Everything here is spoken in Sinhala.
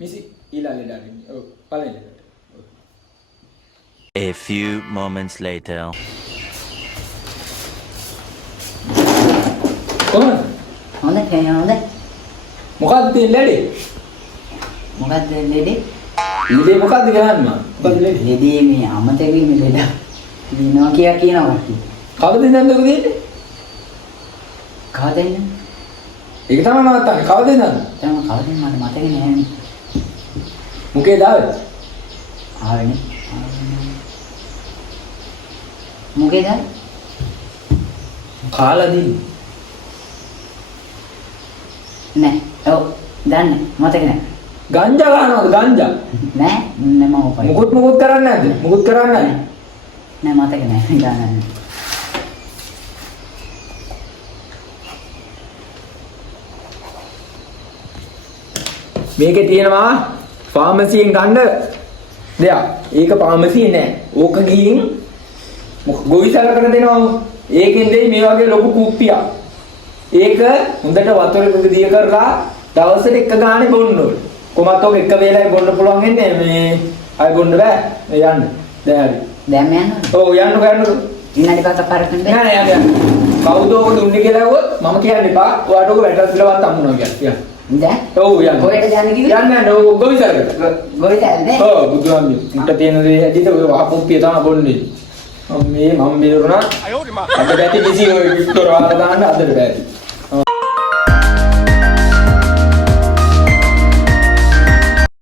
මිසි ඊළඟ ඩාරින්. ඔව් පළවෙනි එකට. A few moments later. කොහොමද? හොඳයි. මොකක්ද තියෙන්නේ ලැඩේ? මොකද්ද ලෙඩේ? ඊලේ මොකක්ද ගහන්න මම? මොකක්ද ලැඩේ? ලෙඩේ මේ අමතක වීම ලෙඩ. දිනවා කියනවා. කවුද ඉඳන්ද දෙන්නේ? කවද ඉන්නේ? ඒක තමයි නවත්තන්නේ. කවුද ඉඳන්ද? දැන් කවද මට මතක නෑ. මුකේ දාවේ? ආවෙනේ. මොකේද? කාලා දින්. නෑ. ඔව්. දන්නේ. මතක නෑ. ගංජා ගන්නවද ගංජා? නෑ. නෑ මම උපයි. මුකුත් කරන්නේ නැද්ද? මුකුත් කරන්නේ නැහැ. නෑ මතක නෑ. ගන්න. මේකේ තියෙනවා ෆාමසියෙන් ගන්න දෙයක්. ඒක ෆාමසියේ නෑ. ඕක ගිහින් ගොවිසලකට දෙනවා. ඒකෙන් දෙයි මේ වගේ ලොකු කුප්පියක්. ඒක හොඳට වතුරක දිය කරලා දවසට එක ගානේ බොන්න ඕනේ. කොහොමත් ඔක එක වේලයි බොන්න පුළුවන් වෙන්නේ මේ අය බොන්න බෑ. මේ යන්න. දැන් හරි. දැන් යන්නද? ඔව් යන්න. ඉන්නඩි පාත පාරකට බෑ. නෑ යන්න. කවුද ඔක දුන්නේ කියලා ඇහුවොත් මම කියන්න එපා. ඔයාට ඔක වැටස් විලවත් හම්බුනවා කියලා. දැන්? ඔව් යන්න. කොහෙද යන්නේ කිව්වේ? යන්න ඔය ගොවිසලකට. ගොවිතැනනේ? ඔව් බුදුහාමි. උන්ට තියෙන දේ හැදිට ඔය වහපොප්පිය තමයි බොන්නේ. මම බේරුණා. අද බැටි කිසි ඔය වික්ටෝර වහලා දාන්න අදට බැරි.